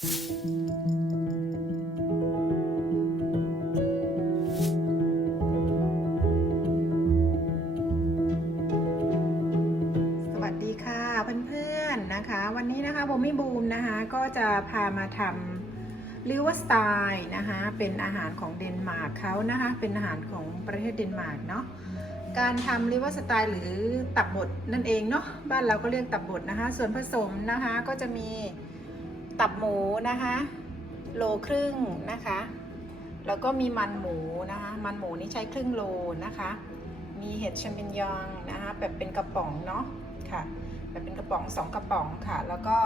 สวัสดีค่ะเพื่อนๆนะคะ วันนี้นะคะโบมี่บูมนะคะ ก็จะพามาทำลิวส์สไตล์นะคะ เป็นอาหารของเดนมาร์กเขานะคะ เป็นอาหารของประเทศเดนมาร์กเนาะการทำลิเวอร์สไตล์หรือตับบดนั่นเองเนาะบ้านเราก็เรียกตับบดนะคะ ส่วนผสมนะคะก็จะมี ตับหมูนะคะ โลครึ่งนะคะ แล้วก็มีมันหมูนะคะ มันหมูนี่ใช้ครึ่งโลนะคะ มีเห็ดแชมเปญยองนะคะ แบบเป็นกระป๋องเนาะค่ะ แบบเป็นกระป๋องสองกระป๋องค่ะ แล้วก็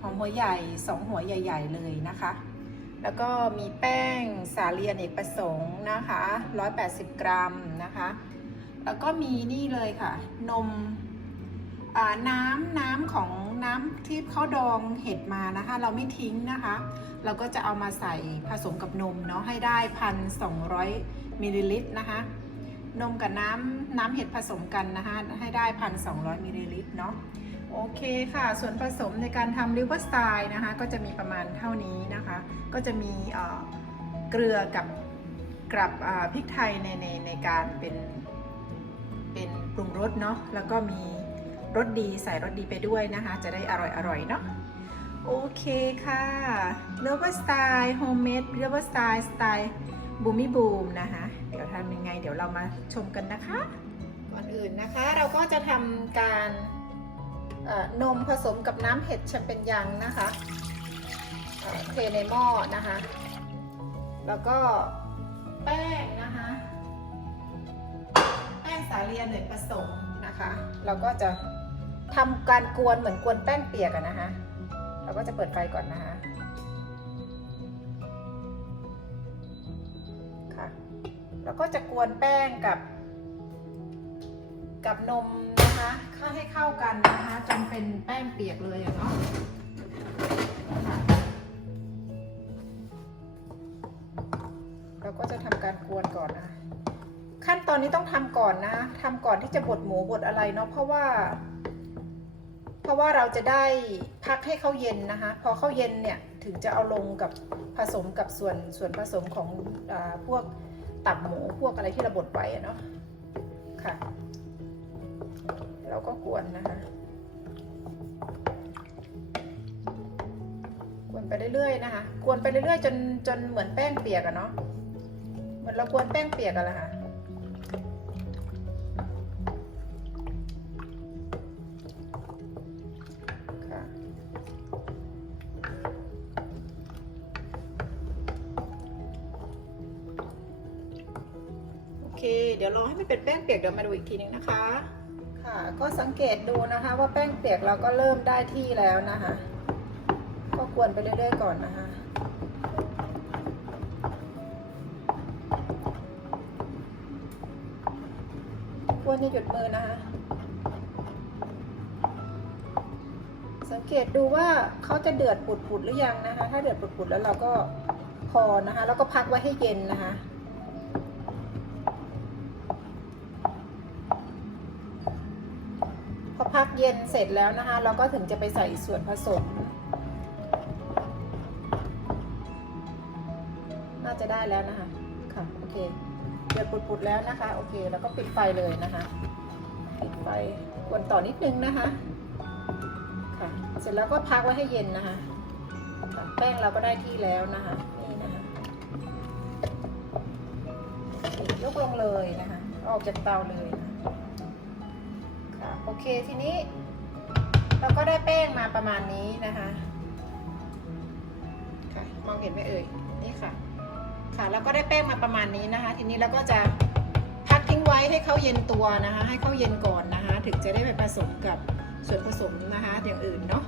หอมหัวใหญ่2หัวใหญ่ ๆ เลยนะคะ แล้วก็มีแป้งสาลีอเนกประสงค์นะคะ180 กรัมนะคะ แล้วก็มีนี่เลยค่ะ นมน้ำน้ำของ น้ำที่เขาดองเห็ดมานะคะ เราไม่ทิ้งนะคะ เราก็จะเอามาใส่ผสมกับนมเนาะให้ได้พันสองร้อยมิลลิลิตรนะคะ นมกับน้ำน้ำเห็ดผสมกันนะคะให้ได้พันสองร้อยมิลลิลิตรเนาะโอเคค่ะ ส่วนผสมในการทำลิเวอร์สไตล์นะคะ ก็จะมีประมาณเท่านี้นะคะ ก็จะมีเกลือกับกับพริกไทยในในในการเป็นเป็นปรุงรสเนาะแล้วก็มี รสดีใส่รสดีไปด้วยนะคะ จะได้อร่อยอร่อยเนาะโอเคค่ะลิเวอร์สไตล์โฮมเมดลิเวอร์สไตล์สไตล์บูมี่บูมนะคะ เดี๋ยวทำยังไง เดี๋ยวเรามาชมกันนะคะ ก่อนอื่นนะคะเราก็จะทำการนมผสมกับน้ำเห็ดแชมเปญยังนะคะเอ่อเทในหม้อนะคะ แล้วก็แป้งนะคะ แป้งสาลีอเนกประสงค์นะคะ เราก็จะ ทำการกวนเหมือนกวนแป้งเปียกอะนะคะ เราก็จะเปิดไฟก่อนนะคะ ค่ะ แล้วก็จะกวนแป้งกับ กับนมนะคะเข้าให้เข้ากันนะคะ จนเป็นแป้งเปียกเลยอะเนาะเราก็จะทำการกวนก่อนนะ ขั้นตอนนี้ต้องทำก่อนนะทำก่อนที่จะบดหมูบดอะไรเนาะ เพราะว่า ราะว่าเราจะได้พักให้เขาเย็นนะคะ พอเขาเย็นเนี่ยถึงจะเอาลงกับผสมกับส่วนส่วนผสมของอพวกตับหมูพวกอะไรที่เราบดไว้เนาะค่ะ เราก็กวนนะคะกวนไปเรื่อยๆนะคะกวนไปเรื่อยๆ จนจนเหมือนแป้งเปียกอะเนาะเหมือนเรากวนแป้งเปียกกันแหละคะค่ะ เป็นแป้งเปียกเดี๋ยวมาดูอีกทีนึงนะคะ ค่ะ ก็สังเกตดูนะคะ ว่าแป้งเปียกเราก็เริ่มได้ที่แล้วนะคะ ก็กวนไปเรื่อยๆก่อนนะคะกวนอย่าหยุดมือนะคะ สังเกตดูว่าเขาจะเดือดปุดๆหรือยังนะคะ ถ้าเดือดปุดๆแล้วเราก็พอนะคะ แล้วก็พักไว้ให้เย็นนะคะ พักเย็นเสร็จแล้วนะคะ เราก็ถึงจะไปใส่ส่วนผสม น่าจะได้แล้วนะคะ ค่ะ โอเค เดือดปุดๆแล้วนะคะ โอเค แล้วก็ปิดไฟเลยนะคะ ปิดไฟกวนต่อนิดนึงนะคะ ค่ะ เสร็จแล้วก็พักไว้ให้เย็นนะคะ แป้งเราก็ได้ที่แล้วนะคะ นี่นะคะ ยกลงเลยนะคะ ออกจากเตาเลย โอเคทีนี้ เราก็ได้แป้งมาประมาณนี้นะคะ ค่ะมองเห็นไหมเอ่ยนี่ค่ะ ค่ะเราก็ได้แป้งมาประมาณนี้นะคะ ทีนี้เราก็จะพักทิ้งไว้ให้เขาเย็นตัวนะคะ ให้เขาเย็นก่อนนะคะ ถึงจะได้ไปผสมกับส่วนผสมนะคะ อย่างอื่นเนาะ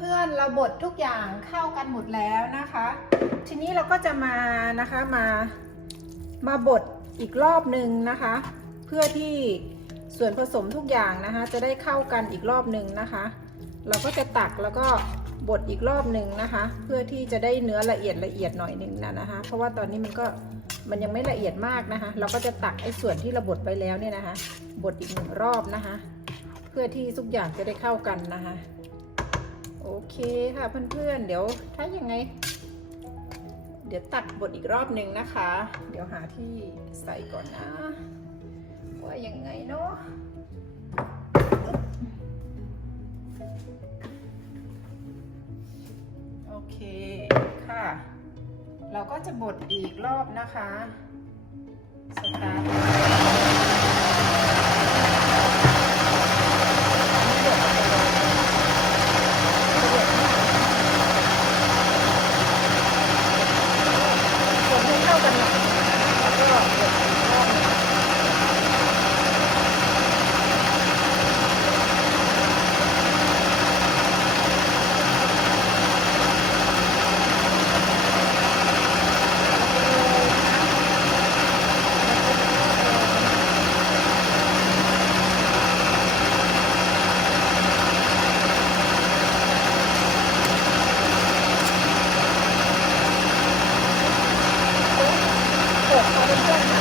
เพื่อนๆ เราบดทุกอย่างเข้ากันหมดแล้วนะคะ ทีนี้เราก็จะมานะคะมามาบดอีกรอบหนึ่งนะคะ เพื่อที่ส่วนผสมทุกอย่างนะคะ จะได้เข้ากันอีกรอบหนึ่งนะคะ เราก็จะตักแล้วก็บดอีกรอบหนึ่งนะคะ เพื่อที่จะได้เนื้อละเอียดละเอียดหน่อยหนึ่งนะนะคะ เพราะว่าตอนนี้มันก็มันยังไม่ละเอียดมากนะคะ เราก็จะตักไอ้ส่วนที่เราบดไปแล้วเนี่ยนะคะ บดอีกหนึ่งรอบนะคะ เพื่อที่ทุกอย่างจะได้เข้ากันนะคะ อเคค่ะเพื่อนๆ เดี๋ยวถ้ายังไง เดี๋ยวตัดบทอีกรอบหนึ่งนะคะ เดี๋ยวหาที่ใส่ก่อนนะ ว่ายังไงเนาะโอเคค่ะ เราก็จะบดอีกรอบนะคะสตาร์ท คนให้เข้ากันหน่อยแล้วก็กดอีกรอบหนึ่งกดเอาเป็นเพื่อนหา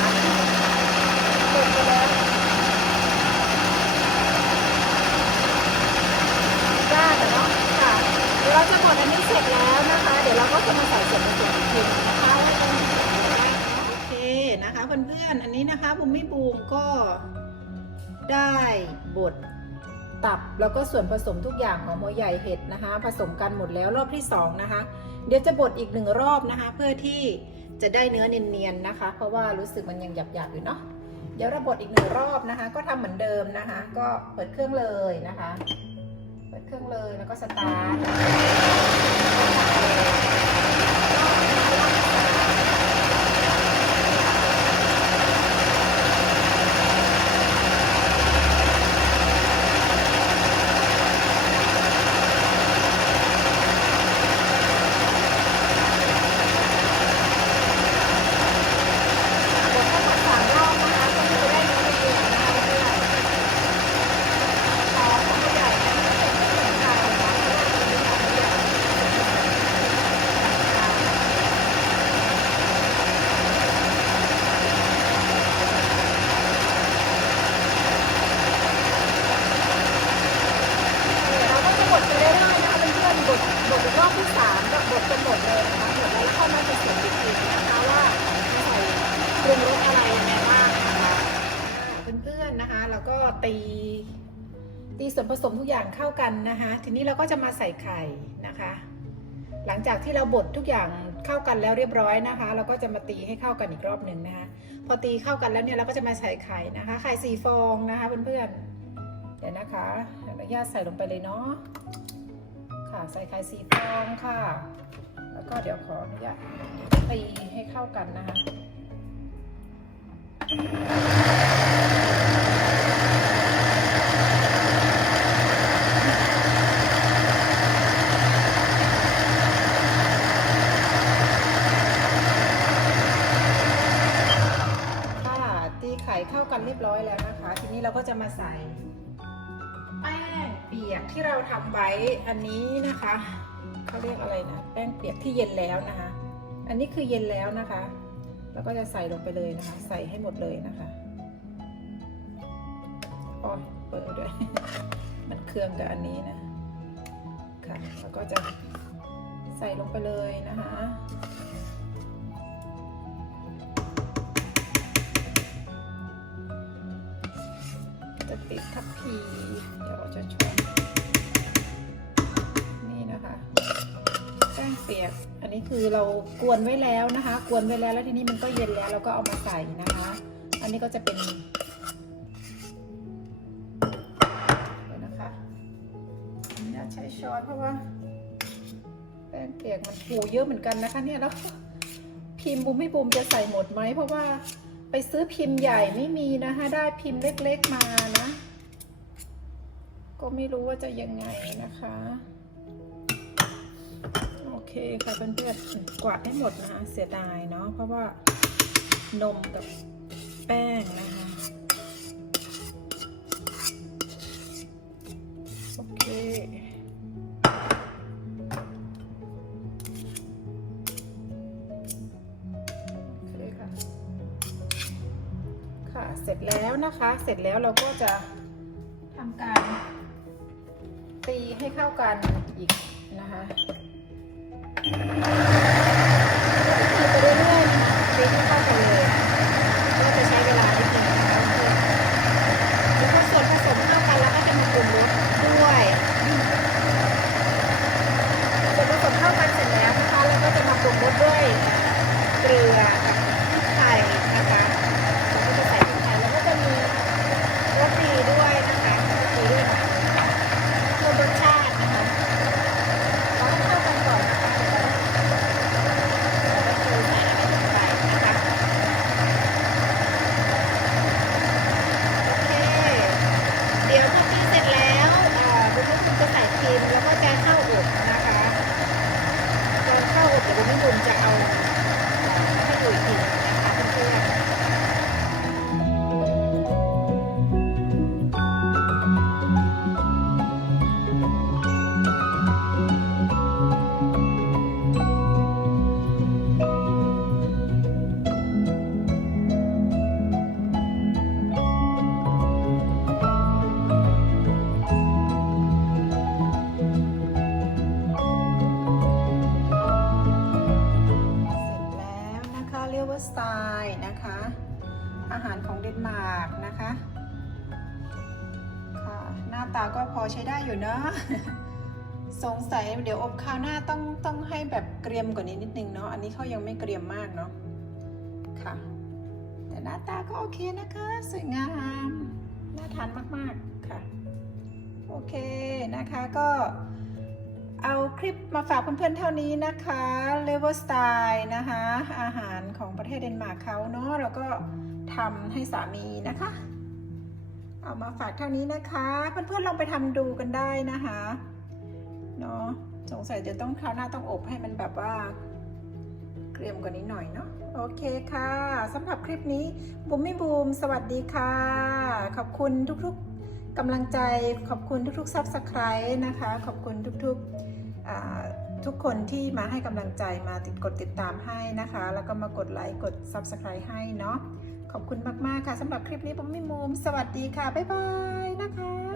กดไปแล้วได้แต่เนาะค่ะเดี๋ยวเราจะกดอันนี้เสร็จแล้วนะคะ เดี๋ยวเราก็จะมาใส่ส่วนผสมอีกทีนึงนะคะว่าจะมีอะไรโอเคนะคะเพื่อนๆอันนี้นะคะบุมมี่บูมก็ได้บ ด ตับแล้วก็ส่วนผสมทุกอย่างของโมใหญ่เห็ดนะคะ ผสมกันหมดแล้วรอบที่สองนะคะ เดี๋ยวจะบดอีกหนึ่งรอบนะคะ เพื่อที่จะได้เนื้อเนียนๆนะคะ เพราะว่ารู้สึกมันยังหยาบๆอยู่เนาะเดี๋ยวเราบดอีกหนึ่งรอบนะคะ ก็ทำเหมือนเดิมนะคะ ก็เปิดเครื่องเลยนะคะ เปิดเครื่องเลยแล้วก็สตาร์ทบดทั้งหมดสามรอบนะคะก็คือได้เนื้อเนียนๆนะคะเพื่อนพอของผู้ใหญ่นะไม่เป็นที่สำคัญนะคะเพราะว่าตัวนี้ของผู้ใหญ่เราก็จะบดไปเรื่อยๆนะคะเพื่อนๆบดบดอีกรอบที่สามก็บดจนหมดเลยนะคะหมดแล้วแล้วก็มาจะเสริมอีกทีนะคะว่าใส่ ปรุงรสอะไรยังไงบ้างนะคะเพื่อนๆนะคะ แล้วก็ตีตีส่วนผสมทุกอย่างเข้ากันนะคะ ทีนี้เราก็จะมาใส่ไข่นะคะ หลังจากที่เราบดทุกอย่างเข้ากันแล้วเรียบร้อยนะคะ เราก็จะมาตีให้เข้ากันอีกรอบหนึ่งนะคะ พอตีเข้ากันแล้วเนี่ยเราก็จะมาใส่ไข่นะคะ ไข่สี่ฟองนะคะเพื่อนๆ เดี๋ยวนะคะอนุญาตใส่ลงไปเลยเนาะ ค่ะใส่ไข่สี่ฟองค่ะ แล้วก็เดี๋ยวขออนุญาตตีให้เข้ากันนะคะค่ะ ตีไข่เข้ากันเรียบร้อยแล้วนะคะ ทีนี้เราก็จะมาใส่แป้งเปียกที่เราทำไว้อันนี้นะคะเขาเรียกอะไรนะแป้งเปียกที่เย็นแล้วนะคะ อันนี้คือเย็นแล้วนะคะ แล้วก็จะใส่ลงไปเลยนะคะ ใส่ให้หมดเลยนะคะอ๋อเปิดด้วย มันเครื่องกับอันนี้นะ ค่ะ แล้วก็จะใส่ลงไปเลยนะคะจะติดทับพีเดี๋ยวจะชนนี่นะคะแป้งเปียก นนี้คือเรากวนไว้แล้วนะคะ กวนไว้แล้วแล้วทีนี้มันก็เย็นแล้วเราก็เอามาใส่นะคะ อันนี้ก็จะเป็นเดี๋ยนะคะออนุญาใช้ช้อนเพราะว่าแป้งเปียกมันผูเยอะเหมือนกันนะคะเนี่ยแล้วพิมพ์บุมไม่บุมจะใส่หมดไหมเพราะว่าไปซื้อพิมพ์ใหญ่ไม่มีนะคะได้พิมพ์เล็กๆมานะ ก็ไม่รู้ว่าจะยังไงนะคะ เคค่ะเพื่อนๆกวาดให้หมดนะคะเสียดายเนาะเพราะว่านมกับแป้งนะคะโอเคเคค่ะเสร็จแล้วนะคะเสร็จแล้วเราก็จะทำการตีให้เข้ากันอีกนะคะ ไปเรื่อยๆนะคะตีให้เข้ากันเลยก็จะใช้เวลานิดนึงนะคะเพื่อนๆแล้วพอส่วนผสมเข้ากันแล้วก็จะมาปรุงรสด้วยส่วนผสมเข้ากันเสร็จแล้วนะคะเราก็จะมาปรุงรสด้วยเกลือ อยู่นะ สงสัยเดี๋ยวอบคราวหน้าต้องต้องให้แบบเกรียมกว่านี้นิดนึงเนาะ อันนี้เขายังไม่เกรียมมากเนาะ ค่ะ แต่หน้าตาก็โอเคนะคะ สวยงาม น่าทานมากๆค่ะ โอเคนะคะก็เอาคลิปมาฝากเพื่อนๆเท่านี้นะคะ Level Style นะคะ อาหารของประเทศเดนมาร์กเขาเนาะแล้วก็ทำให้สามีนะคะ เอามาฝากเท่านี้นะคะ เพื่อนๆลองไปทำดูกันได้นะคะเนาะสงสัยจะต้องคราวหน้าต้องอบให้มันแบบว่าเกรียมกว่านี้หน่อยเนาะโอเคค่ะสำหรับคลิปนี้บุมไม่บูม สวัสดีค่ะ ขอบคุณทุกๆกำลังใจ ขอบคุณทุกๆซับสไคร b e นะคะ ขอบคุณทุกๆทุกคนที่มาให้กำลังใจมาติดกดติดตามให้นะคะ แล้วก็มากดไลค์กด Subscribe ให้เนาะ ขอบคุณมาก ๆ ค่ะสำหรับคลิปนี้ผมไม่มูม สวัสดีค่ะ บ๊ายบายนะคะ